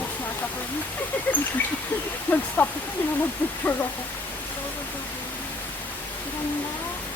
nag-post na sa ko. Nag-stop ko na mag-picture ako. Ganda.